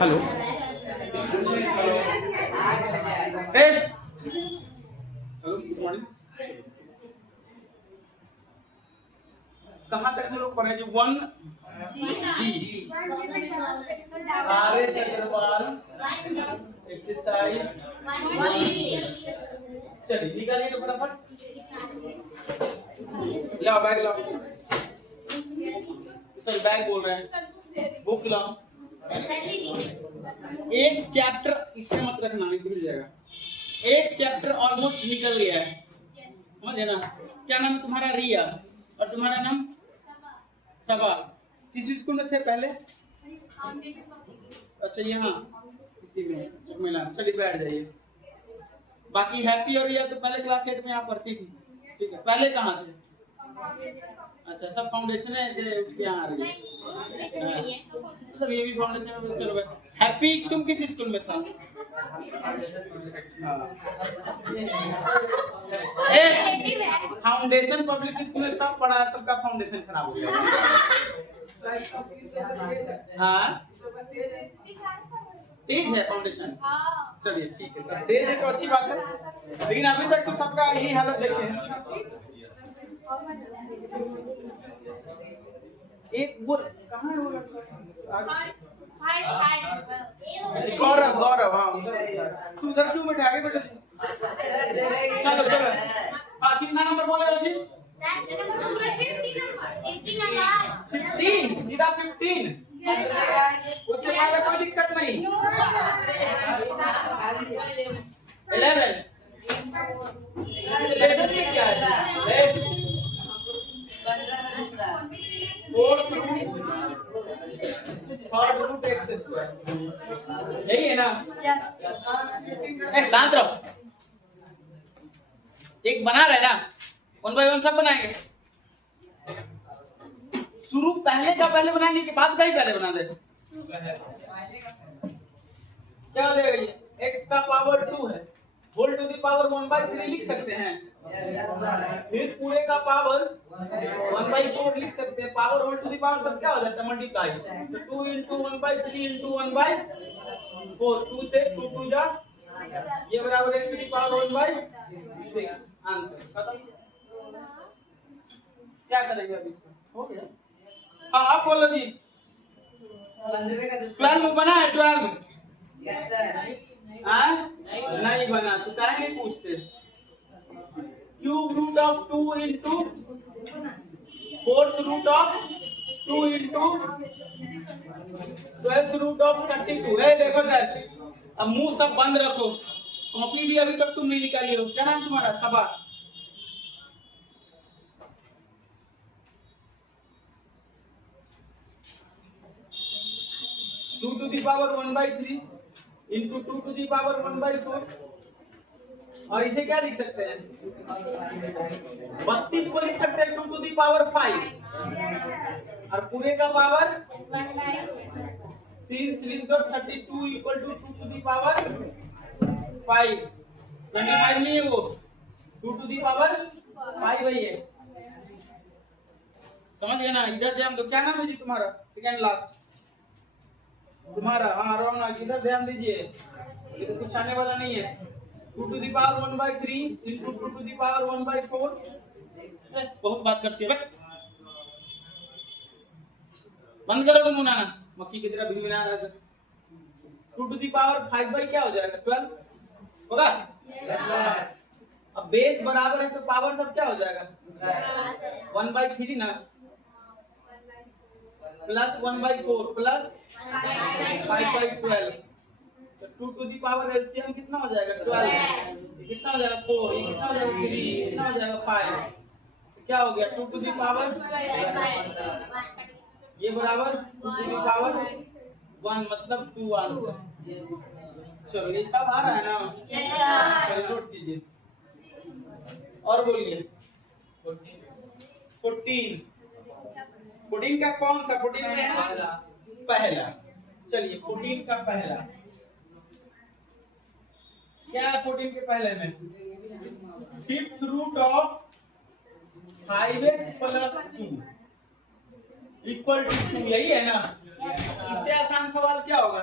Hello ए hello good morning. कहाँ तक हम लोग पढ़े? जो 1G आर्य अग्रवाल एक्सरसाइज। चलिए निकालिए तो फटाफट। लाओ बैग लाओ। सर बैग बोल रहे हैं। बुक लाओ। एक चैप्टर इसमें मत रखना, नहीं भूल जाएगा। एक चैप्टर ऑलमोस्ट निकल गया है, समझे ना? क्या नाम है तुम्हारा? रिया। और तुम्हारा नाम? सबा। किस स्कूल में थे पहले? अच्छा यहाँ इसी में चकमेला। चलिए बैठ जाइए। बाकी हैप्पी और रिया तो पहले क्लास 8 में यहाँ पढ़ती थी, ठीक है? पहले कहाँ थे? अच्छा, सब फाउंडेशन है, ऐसे उठ के यहाँ आ रही है। मतलब ये भी फाउंडेशन में। चलो भाई, हैप्पी तुम किस स्कूल में था? फाउंडेशन पब्लिक स्कूल में सब पढ़ा, सबका फाउंडेशन खराब हो गया। हाँ तेज है फाउंडेशन। चलिए ठीक है, तेज है तो अच्छी बात है, लेकिन अभी तक तो सबका यही हालत देखे। एक वो कहाँ है वो? गौरव गौरव, हाँ तुम उधर क्यों बैठे? आगे बैठो। चलो चलो। हाँ कितना नंबर बोले हो जी? 15, सीधा 15। उससे पहले कोई दिक्कत नहीं। 11 में क्या है? 4th रूट x स्क्वायर, यही है ना? शांत रहो। एक बना रहे ना, 1 by 1 सब बनाएंगे। शुरू पहले का पहले बनाएंगे कि बाद का ही पहले बना दे? क्या हो जाएगा ये? x का पावर 2 है, होल टू द पावर 1/3 लिख सकते हैं। फिर पूरे का पावर 1/4 लिख सकते हैं। Power whole to the power सब क्या हो जाता है? मल्टीप्लाई। तो 2 × 1/3 × 1/4, 2 से 2 2 जा, ये बराबर x की पावर 1/6। आंसर खत्म। क्या करेंगे अभी? हो गया। हाँ आप बोलो जी। 12 बना है? 12 यस सर। नहीं बना तो काहे नहीं पूछते? Cube root of 2 × 4th root of 2 × 12th root of 32 है। देखो सर, अब मुंह सब बंद रखो। कॉपी भी अभी तक तुम नहीं निकाली हो। क्या नाम तुम्हारा? Saba. Two to the power 1/3 into 2 to the power 1/4। और इसे क्या लिख सकते हैं? 32 को लिख सकते हैं 2 टू दी पावर 5, और पूरे का पावर सिंस तो 32 equal to 2 to the power 5। 25 नहीं है वो, 2 टू दी पावर 5 वही है। समझ गए ना? इधर ध्यान दो। क्या नाम है जी तुम्हारा? सेकंड लास्ट तुम्हारा? हाँ रौनक, इधर ध्यान दीजिए, ये तो कुछ आने वाला नहीं है। 2 to the power 1/3 into 2 to the power 1/4। बहुत बात करती है। बंद करो तुम मुनाना, मक्खी की तरह भिनभिना रहा है। 2 टू दी पावर 5 बाई क्या हो जाएगा? 12 होगा? Yes sir. अब बेस बराबर है तो पावर सब क्या हो जाएगा? 1/3 ना, प्लस 1/4 प्लस 5/12। तो 2 टू दी पावर एलसीएम कितना हो जाएगा? 12। कितना हो जाएगा? 4। ये कितना हो जाएगा? 3। कितना हो जाएगा? 5। तो क्या हो गया? 2 टू दी पावर, ये बराबर 2 टू दी पावर 1, मतलब 2 आंसर। चलो ये सब आ रहा है ना? चलो नोट कीजिए और बोलिए। 14 का कौन सा? 14 में है पहला। चलिए 14 का पहला क्या है? 14 के पहले में 5th root of 5x + 2 equal to 2, यही है ना? इससे आसान सवाल क्या होगा?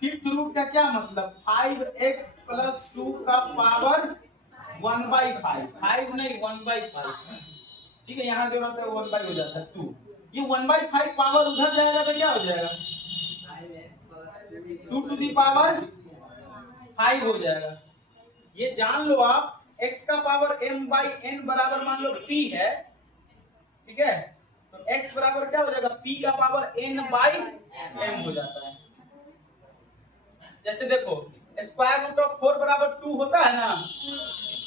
फिफ्थ रूट का क्या मतलब 5x प्लस 2 का पावर 1/5 5 नहीं 1/5 ठीक है यहाँ जो रहता है 1 हो जाता है 2 ये 1/5 पावर उधर जाएगा तो क्या हो जाएगा 2 टू दी पावर 5 हो जाएगा। ये जान लो आप x का पावर m/n बराबर मान लो p है ठीक है तो x बराबर क्या हो जाएगा p का पावर n/m हो जाता है। जैसे देखो स्क्वायर रूट ऑफ 4 बराबर 2 होता है ना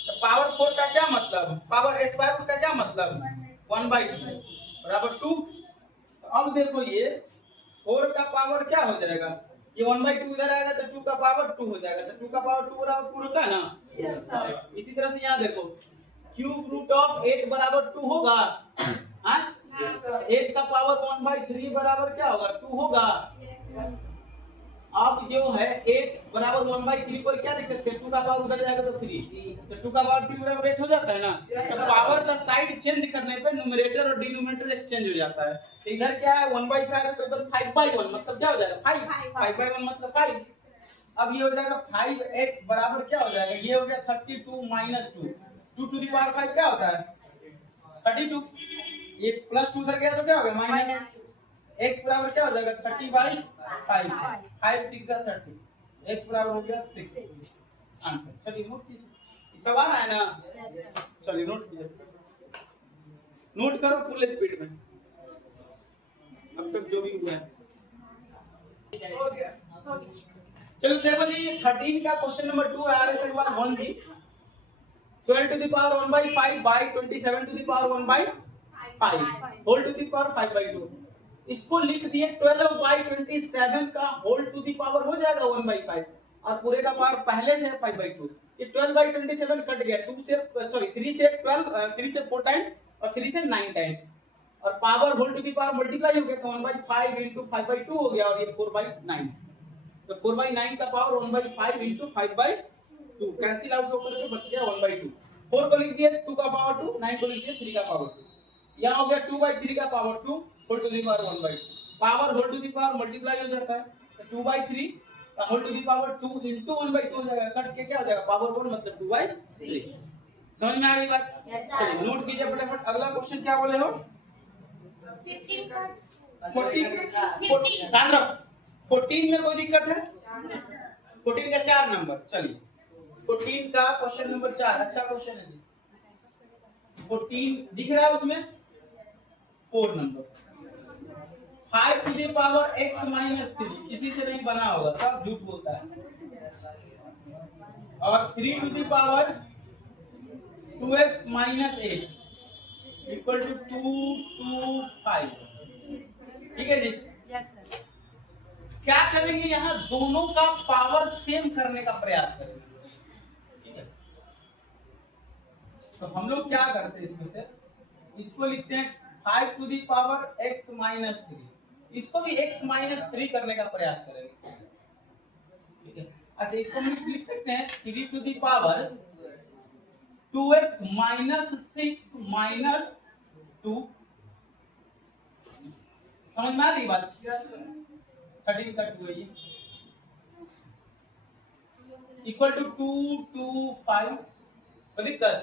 तो पावर 4 का क्या मतलब पावर स्क्वायर रूट का क्या मतलब 1/2 बराबर 2। तो अब देखो ये 4 का पावर क्या हो जाएगा ये 1/2 इधर आएगा तो 2 का पावर 2 हो जाएगा तो 2 का पावर 2 बराबर 4 होता है ना। Yes, sir. इसी तरह से यहाँ देखो क्यूब रूट ऑफ 8 बराबर 2 होगा हाँ 8 का पावर 1/3 बराबर क्या होगा 2 होगा। अब जो है 8 बराबर 1/3 पर क्या लिख सकते हैं 2 का पावर उधर जाएगा तो 3 तो 2 का पावर 3 बराबर 8 हो जाता है ना। तो पावर का साइड चेंज करने पे न्यूमरेटर और डिनोमिनेटर एक्सचेंज हो जाता है। तो इधर क्या है 1/5 है तो इधर 5/1 मतलब क्या हो जाएगा 5 5/1 मतलब 5। अब ये हो जाएगा 5x बराबर क्या हो जाएगा ये हो गया 32 माइनस 2 2 टू द पावर 5 क्या होता है 32 ये प्लस 2 उधर गया तो क्या हो गया माइनस x बराबर क्या हो जाएगा 30/5 5 6 जा 30 x बराबर हो गया 6 आंसर। चलिए नोट कीजिए ये सब आ रहा है ना चलिए नोट कीजिए नोट करो फुल स्पीड में अब तक जो भी हुआ है। चलो देखो जी 13 का क्वेश्चन नंबर 2 है RSL 1 ji 12 to the power 1/5 by 27 to the power 1/5 whole to the power 5/2 इसको लिख दिए 12/27 का होल टू दी पावर हो जाएगा 1/5 और पूरे का पावर पहले से है 5/2 ये 12/27 कट गया 2 से सॉरी 3 से 12 3 से 4 टाइम्स और 3 से 9 टाइम्स और power whole to the power multiply हो गया तो 1/5 into 5/2 हो गया और ये 4/9 तो 4/9 का पावर 1/5 into 5/2 कैंसिल आउट होकर के बच गया 1/2 4 को लिख दिया 2 का पावर 2 9 को लिख दिया 3 का पावर 2 यहाँ हो गया 2/3 का power 2 whole to the power 1/2 power whole to the power multiply हो जाता है तो 2/3 का whole to the power 2 into 1/2 हो जाएगा कट के क्या हो जाएगा पावर 1 मतलब 2/3 समझ में आ गई बात। चलिए नोट कीजिए फटाफट अगला क्वेश्चन क्या बोले हो 14 सांद्र 14 में कोई दिक्कत है 14 का 4 नंबर चलिए 14 का क्वेश्चन नंबर 4 अच्छा क्वेश्चन है जी 14 दिख रहा है उसमें 4 number 5 to the power x minus 3 किसी से नहीं बना होगा सब झूठ बोलता है और 3 to the power 2x minus 8 equal to 2 to 5 ठीक है जी क्या करेंगे यहाँ दोनों का पावर सेम करने का प्रयास करेंगे ठीक है। तो हम लोग क्या करते हैं इसमें से इसको लिखते हैं 5 to the power x minus 3 इसको भी x minus 3 करने का प्रयास करेंगे ठीक है। अच्छा इसको हम लिख सकते हैं 3 to the power 2x minus 6 minus 2 समझ में आ रही बात 13 का 2 है ये इक्वल टू 2 to 5 कोई दिक्कत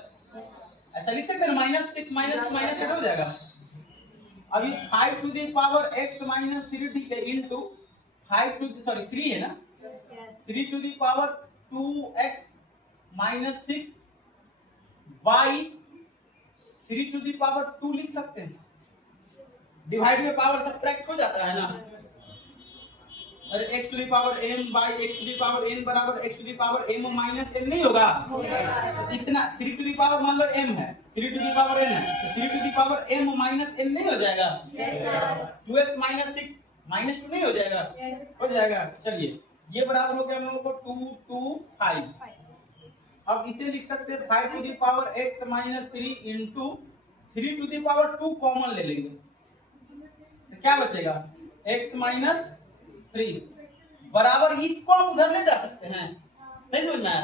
ऐसा लिख सकते हैं माइनस 6 माइनस 2 माइनस 8 हो जाएगा। अभी 5 to the power x minus 3 ठीक है इनटू 5 to सॉरी 3 है ना 3 to the power 2x minus 6 by 3 to the power 2 लिख सकते हैं डिवाइड में पावर सब्ट्रैक्ट हो जाता है ना अरे x to the power m by x to the power n बराबर x to the power m minus n नहीं होगा इतना 3 to the power मान लो m है 3 to the power n है तो 3 to the power m minus n नहीं हो जाएगा 2x minus 6 minus 2 नहीं हो जाएगा हो जाएगा। चलिए ये बराबर हो गया हम लोगों को 2 to 5 अब इसे लिख सकते हैं 5 to the power x minus 3 into 3 to the power 2 common ले लेंगे तो क्या बचेगा x minus 3 बराबर इसको हम उधर ले जा सकते हैं नहीं समझ में आया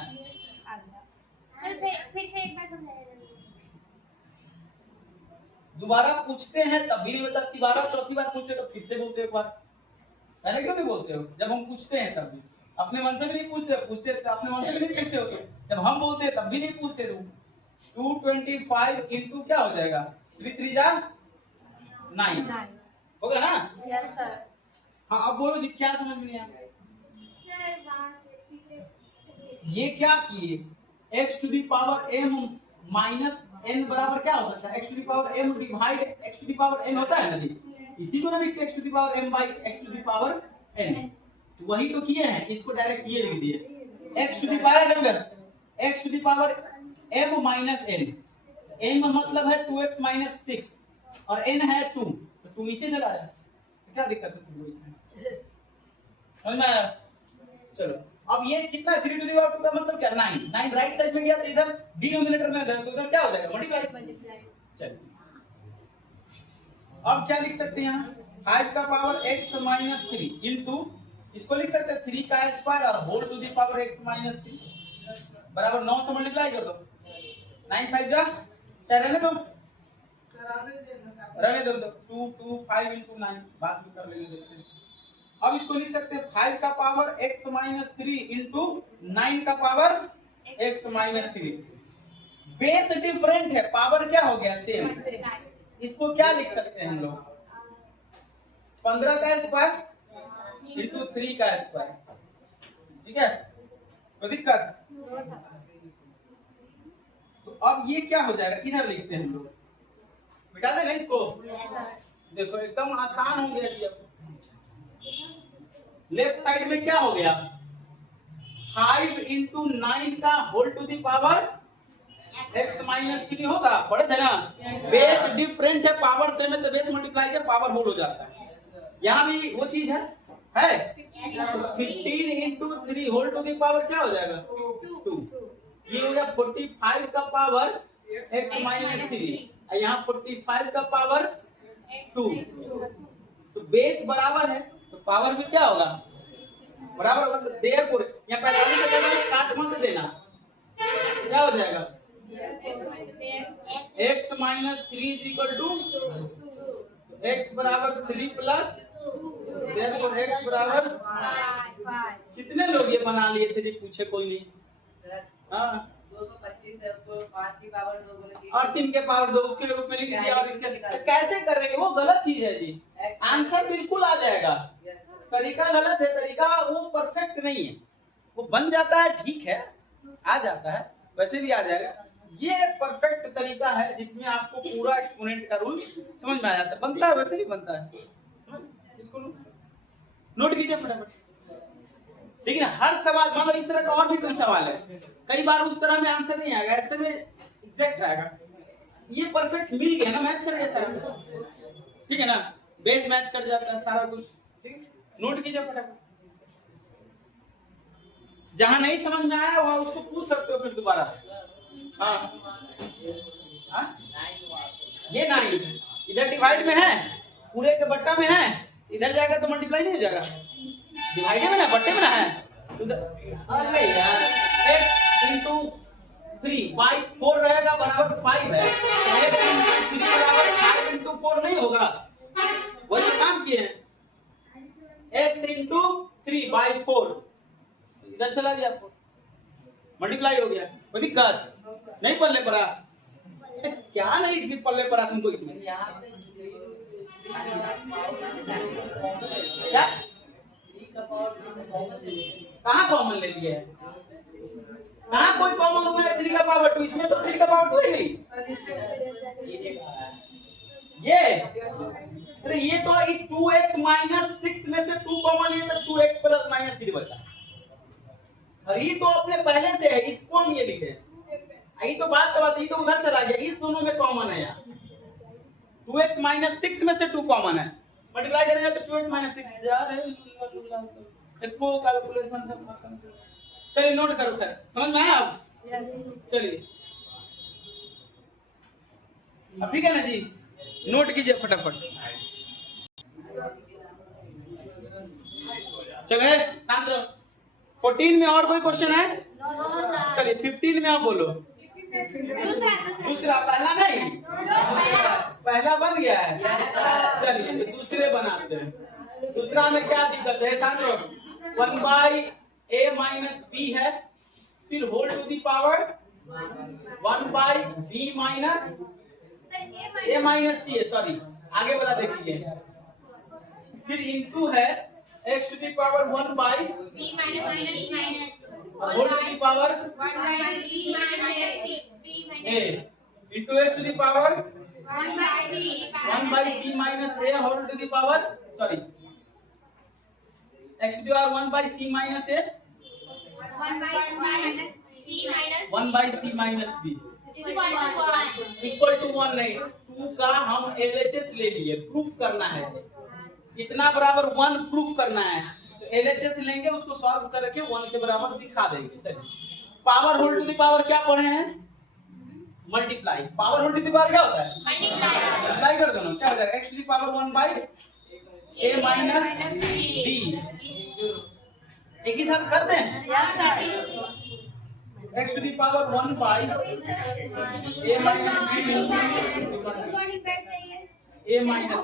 फिर से एक बार समझाइए दोबारा पूछते हैं तब भी नहीं बताती बारह चौथी बार पूछते तो फिर से बोलते हो एक बार पहले क्यों नहीं बोलते हो जब हम पूछते हैं तब भी अपने मन से भी नहीं पूछते, पूछते तो अपने मन से भी नहीं पूछते हो तो, जब हम बोलते तब भी नहीं पूछते तुम। 225 इंटू क्या हो जाएगा, 3 3 जा 9 होगा ना। Yes sir. हाँ अब बोलो जी क्या समझ में नहीं आया। सर वहाँ से तीसरे ये क्या किए, x to the power m minus n बराबर क्या हो सकता है, x to the power m divide x to the power n होता है ना जी, इसी को ना लिखते x to the power m by x to the power n, वही तो किए हैं, इसको डायरेक्ट ये लिख दिए x to the power x to the power m minus n, m मतलब है 2x माइनस 6 और n है 2, तो 2 नीचे चला जाए, क्या दिक्कत है तुमको इसमें, समझ में आया। चलो अब ये कितना है, 3 टू दी पावर 2 का मतलब क्या, 9 राइट साइड में गया तो इधर डिनोमिनेटर में उधर, तो इधर क्या हो जाएगा मल्टीप्लाई। चलिए अब क्या लिख सकते हैं यहाँ, 5 का पावर x माइनस 3 इंटू, इसको लिख सकते हैं 3 का स्क्वायर और whole to the power x minus 3 बराबर 9 से मल्टीप्लाई कर दो, 9 5 जा, चाहे रहने दो 2 2 5 इंटू 9 बात भी कर लेंगे देखते हैं। अब इसको लिख सकते हैं 5 का पावर x माइनस 3 इंटू 9 का power x minus 3, base different है, पावर क्या हो गया सेम, इसको क्या लिख सकते हैं हम लोग, 15 का स्क्वायर इंटू 3 का स्क्वायर, ठीक है, कोई दिक्कत। तो अब ये क्या हो जाएगा, इधर लिखते हैं हम लोग, मिटा देना इसको, देखो एकदम आसान हो गया जी। अब लेफ्ट साइड में क्या हो गया, 5 इंटू 9 का whole to the power x minus 3 होगा, पढ़े थे ना, बेस डिफरेंट है पावर सेम है तो बेस मल्टीप्लाई के पावर होल हो जाता है, यहाँ भी वो चीज है 15 into 3 whole to the power क्या हो जाएगा 2, ये हो गया 45 का पावर x माइनस 3, यहाँ 45 का पावर 2, तो बेस बराबर है तो पावर भी क्या होगा बराबर होगा, देयरफॉर यहाँ 45 से पहले काट मत देना, क्या हो जाएगा x minus 3 is equal to x बराबर 3 प्लस देयरफॉर x बराबर, कितने लोग ये बना लिए थे जी, पूछे कोई नहीं, सर हाँ 225 है, उसको 5 की पावर 2 बोले और 3 के पावर 2 उसके रूप में लिख दिया, और इसके कैसे करेंगे वो गलत चीज है जी, आंसर बिल्कुल आ जाएगा, तरीका गलत है, तरीका वो परफेक्ट नहीं है, वो बन जाता है ठीक है, आ जाता है वैसे भी आ जाएगा, ये परफेक्ट तरीका है जिसमें आपको पूरा एक्सपोनेंट का रूल समझ में आ जाता है, बनता है वैसे भी बनता है, इसको नोट कीजिए फटाफट, ठीक है ना। हर सवाल मान लो इस तरह का और भी कोई सवाल है, कई बार उस तरह में आंसर नहीं आएगा, ऐसे में एग्जैक्ट आएगा, ये परफेक्ट मिल गया ना, मैच कर गया सारा कुछ, ठीक है ना, बेस मैच कर जाता है सारा कुछ, ठीक, नोट कीजिए फटाफट, जहां नहीं समझ में आया वहां उसको पूछ सकते हो फिर दोबारा। हाँ हाँ ये 9 इधर डिवाइड में है, पूरे के बट्टा में है, इधर जाएगा तो मल्टीप्लाई नहीं हो जाएगा, डिवाइड में ना बट्टे में ना है, अरे यार x इंटू 3 बाई 4 रहेगा बराबर 5 है, x इंटू 3 बराबर 5 इंटू 4 नहीं होगा, वही काम किए हैं, x इंटू 3 बाई 4 इधर चला गया 4 मल्टीप्लाई हो गया, कोई दिक्कत नहीं, पल्ले पड़ा क्या नहीं पल्ले पड़ा तुमको इसमें, क्या कहाँ कॉमन ले लिए है, कहाँ कोई कॉमन हो गया 3 का पावर 2, इसमें तो 3 का पावर 2 ही नहीं, ये अरे ये तो 2x माइनस 6 में से 2 कॉमन है तो 2x प्लस माइनस 3 बचा, और ये तो अपने पहले से है, इसको हम ये लिखे, यही तो बात बात, ये तो उधर चला गया, इस दोनों में कॉमन है यार, 2x माइनस 6 में से 2 कॉमन है, मल्टीप्लाई करेंगे तो 2x माइनस 6 यार है, इसको कैलकुलेशन से खत्म, चलिए नोट करो, खैर समझ में आया आप, चलिए अब ठीक है ना जी, नोट कीजिए फटाफट, चलिए शांत रहो, 14 में और कोई क्वेश्चन है, चलिए 15 में आप बोलो, दूसरा पहला नहीं, पहला बन गया है, चलिए दूसरे बनाते हैं, दूसरा में क्या दिक्कत है, शांत रहो, 1/8 a माइनस b है, फिर whole to the power 1 by b minus a minus c है, सॉरी आगे वाला देखिए, फिर इनटू है x to the power 1 by b minus whole to the power 1 by b minus a into x to the power 1 by c 1 by c minus a whole to the power, sorry x to the power 1 by c minus a 1 by c minus 1 by c minus b equal to 1 नहीं, 2 का हम LHS ले लिए, proof करना है, इतना बराबर 1 proof करना है, तो LHS लेंगे, उसको सॉल्व करके 1 के बराबर दिखा देंगे। चलिए, power whole to the power क्या पढ़े हैं? Multiply. Power whole to the power क्या होता है? मल्टीप्लाई कर दो ना, क्या हो जाएगा? x to the power 1 by a minus b, एक ही साथ कर दें, x to the power 1 by a minus b a minus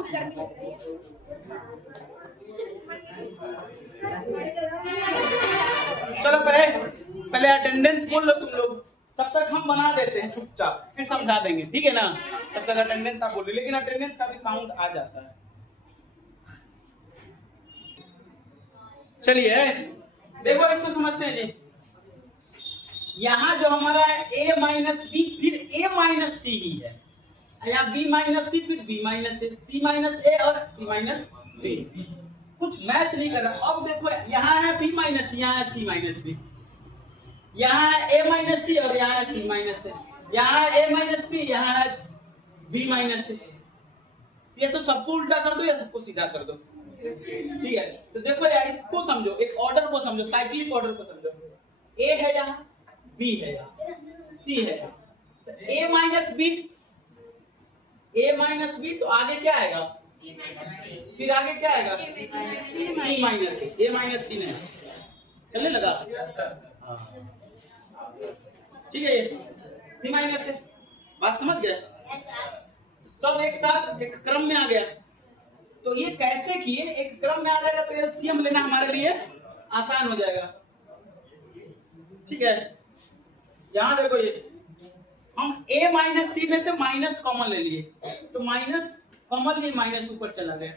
चलो पहले अटेंडेंस बोल लो तुम लोग, तब तक हम बना देते हैं चुपचाप, फिर समझा देंगे, ठीक है ना? तब तक अटेंडेंस आप बोलिए, लेकिन अटेंडेंस का भी साउंड आ जाता है। चलिए देखो, इसको समझते हैं जी। यहाँ जो हमारा है a माइनस बी, फिर a माइनस सी ही है, यहाँ b माइनस सी, फिर b माइनस ए, c माइनस ए और c माइनस बी, कुछ मैच नहीं कर रहा। अब देखो, यहाँ है b माइनस, यहाँ है c माइनस बी, यहाँ है a माइनस सी और यहाँ है c माइनस ए, यहाँ है a माइनस बी, यहाँ है b माइनस ए। ये तो सबको उल्टा कर दो या सबको सीधा कर दो, ठीक है? तो देखो यार, इसको समझो, एक ऑर्डर को समझो, साइक्लिक ऑर्डर को समझो। a है यहाँ, b है यहाँ, c है, तो a minus b, a minus b, तो आगे क्या आएगा? फिर आगे क्या आएगा? c minus A, a minus c नहीं, चलने लगा? हाँ ठीक है, c माइनस ए, बात समझ गए? सब एक साथ एक क्रम में आ गया। तो ये कैसे किए? एक क्रम में आ जाएगा तो एलसीएम लेना हमारे लिए आसान हो जाएगा, ठीक है? यहां देखो, ये हम a माइनस सी में से माइनस कॉमन ले लिए, तो माइनस कॉमन लिए, माइनस ऊपर चला गया,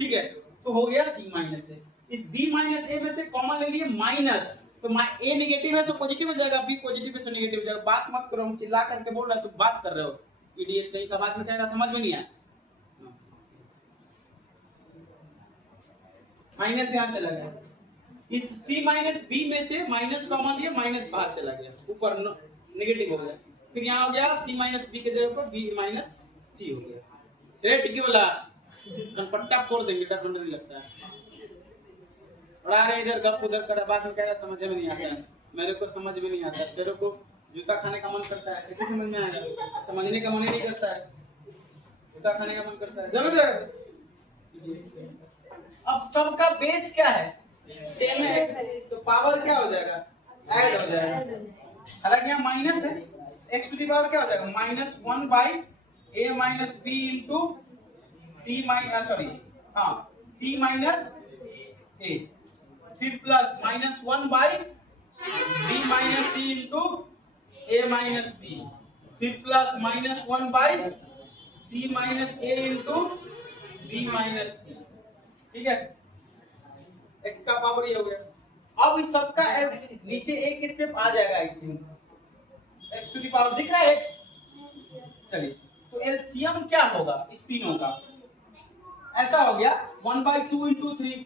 ठीक है? तो हो गया c माइनस ए। इस b माइनस ए में से कॉमन ले लिए माइनस, तो a नेगेटिव है सो पॉजिटिव हो जाएगा, b पॉजिटिव है सो नेगेटिव हो जाएगा। बात मत करो, हम चिल्ला करके बोल रहे हैं, तो बात कर रहे हो, इडियट कहीं का बात में कहेगा, समझ में नहीं आया। माइनस यहाँ चला गया, इस c माइनस b में से माइनस कॉमन लिया, माइनस बाहर चला गया, ऊपर नेगेटिव हो गया, फिर यहाँ हो गया c माइनस b के जगह पर b माइनस c हो गया। चलिए ठीक है, बोला कनपट्टा फोड़ देंगे, डर नहीं लगता है। और आ रहे इधर गप उधर कर, बात में क्या समझ में नहीं आता है, मेरे को समझ में नहीं आता, तेरे को जूता खाने का मन करता है, कैसे समझ में आएगा? समझने का मन ही नहीं करता है, जूता खाने का मन करता है, जरूर। अब सबका बेस क्या है? सेम है, तो पावर क्या हो जाएगा? ऐड हो जाएगा। हालांकि यहाँ माइनस है, x टू दी पावर क्या हो जाएगा? Minus 1 by a minus b into c minus, sorry हाँ, c माइनस a, फिर plus minus 1 by b minus c into a minus b, फिर plus minus 1 by c minus a into b minus c, ठीक है? x का power ये हो गया। अब इस सब का नीचे एक स्टेप आ जाएगा, I think x to the power दिख रहा है x। चलिए, तो एलसीएम क्या होगा इस तीनों का? ऐसा हो गया 1 by 2 into 3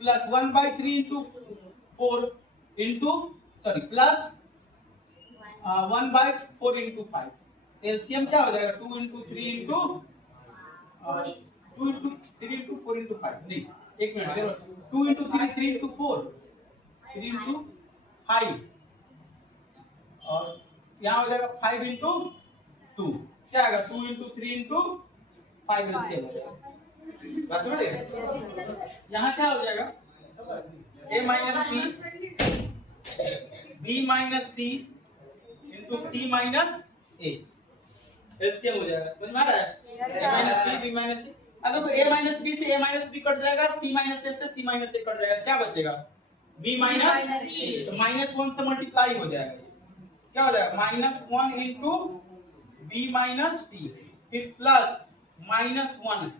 plus 1 by 3 into 4 into, sorry plus 1 by 4 into 5। LCM क्या हो जाएगा? 2 into 3 into 2 into 3 into 4 into 5, नहीं एक मिनट देखो, 2 इंटू 3 3 इंटू 4 3 इंटू 5, और यहाँ हो जाएगा 5 इंटू 2, क्या आएगा? 2 इंटू 3 इंटू 5 एलसीएम हो जाएगा। बात समझ गए? यहाँ क्या हो जाएगा? a minus b minus c into c minus a, LCM हो जाएगा। समझ में आ रहा है? a minus b minus c। अब देखो a माइनस b से a माइनस b कट जाएगा, c माइनस a से c माइनस a कट जाएगा, क्या बचेगा? b माइनस तो -1 से मल्टीप्लाई हो जाएगा, क्या हो जाएगा -1 इंटू b माइनस सी, फिर प्लस -1,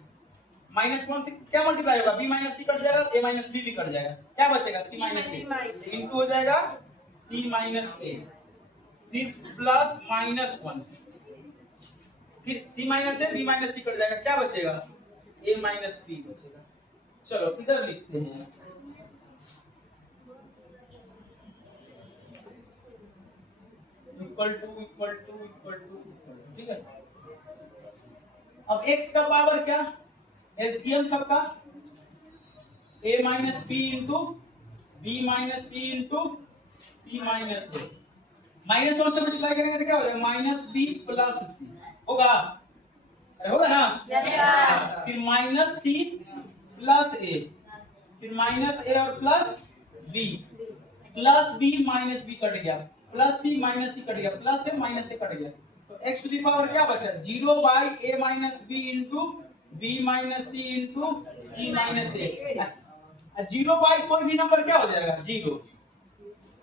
-1 से क्या मल्टीप्लाई होगा, b माइनस सी कट जाएगा, a माइनस b भी कट जाएगा, क्या बचेगा c माइनस a इंटू हो जाएगा c माइनस a, फिर प्लस -1, फिर c minus a b minus c cut जाएगा, क्या बचेगा a माइनस b बचेगा। चलो इधर लिखते हैं, इक्वल टू, ठीक है। अब x का पावर क्या, एलसीएम सबका a minus b into b minus c into c minus a, -1 से मल्टीप्लाई करेंगे तो क्या हो जाएगा -b प्लस c होगा, अरे होगा ना, फिर -c प्लस a, फिर -a और plus b, plus b minus b cut गया, plus c minus c cut गया, plus a minus a cut गया, तो x टू द पावर क्या बचा 0 by a minus b into b minus c into c minus a, 0 by कोई भी number क्या हो जाएगा 0,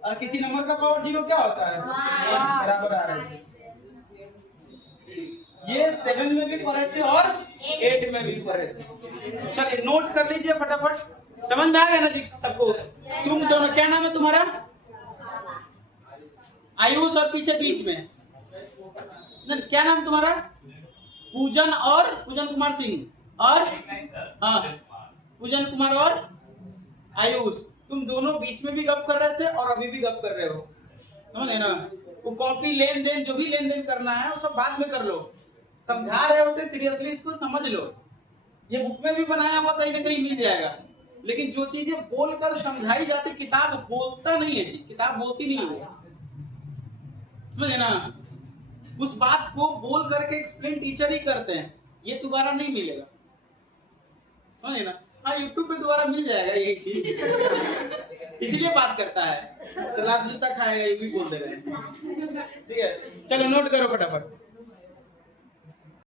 और किसी नंबर का पावर 0 क्या होता है बराबर आ रहा है। ये 7 में भी पढ़े थे और 8 में भी पढ़े थे, चलिए नोट कर लीजिए फटाफट, समझ में आ गया ना जी सबको। तुम दोनों क्या नाम है तुम्हारा, आयुष और पीछे बीच में ना क्या नाम तुम्हारा, पूजन और पूजन कुमार सिंह और हाँ पूजन कुमार और आयुष, तुम दोनों बीच में भी गप कर रहे थे और अभी भी गप कर रहे हो, समझ है ना। वो कॉपी लेन देन जो भी लेन देन करना है वो सब बाद में कर लो, समझा रहे होते सीरियसली इसको समझ लो, ये बुक में भी बनाया हुआ कहीं ना कहीं मिल जाएगा, लेकिन जो चीजें बोलकर समझाई जाती किताब बोलता नहीं है जी, किताब बोलती नहीं है, समझे ना। उस बात को बोल करके एक्सप्लेन टीचर ही करते हैं, ये दोबारा नहीं मिलेगा, समझे ना। हाँ यूट्यूब पे दोबारा मिल जाएगा यही चीज, इसलिए बात करता है, तो लात जूता खाएगा ये भी बोल दे रहे हैं, ठीक है। चलो नोट करो फटाफट।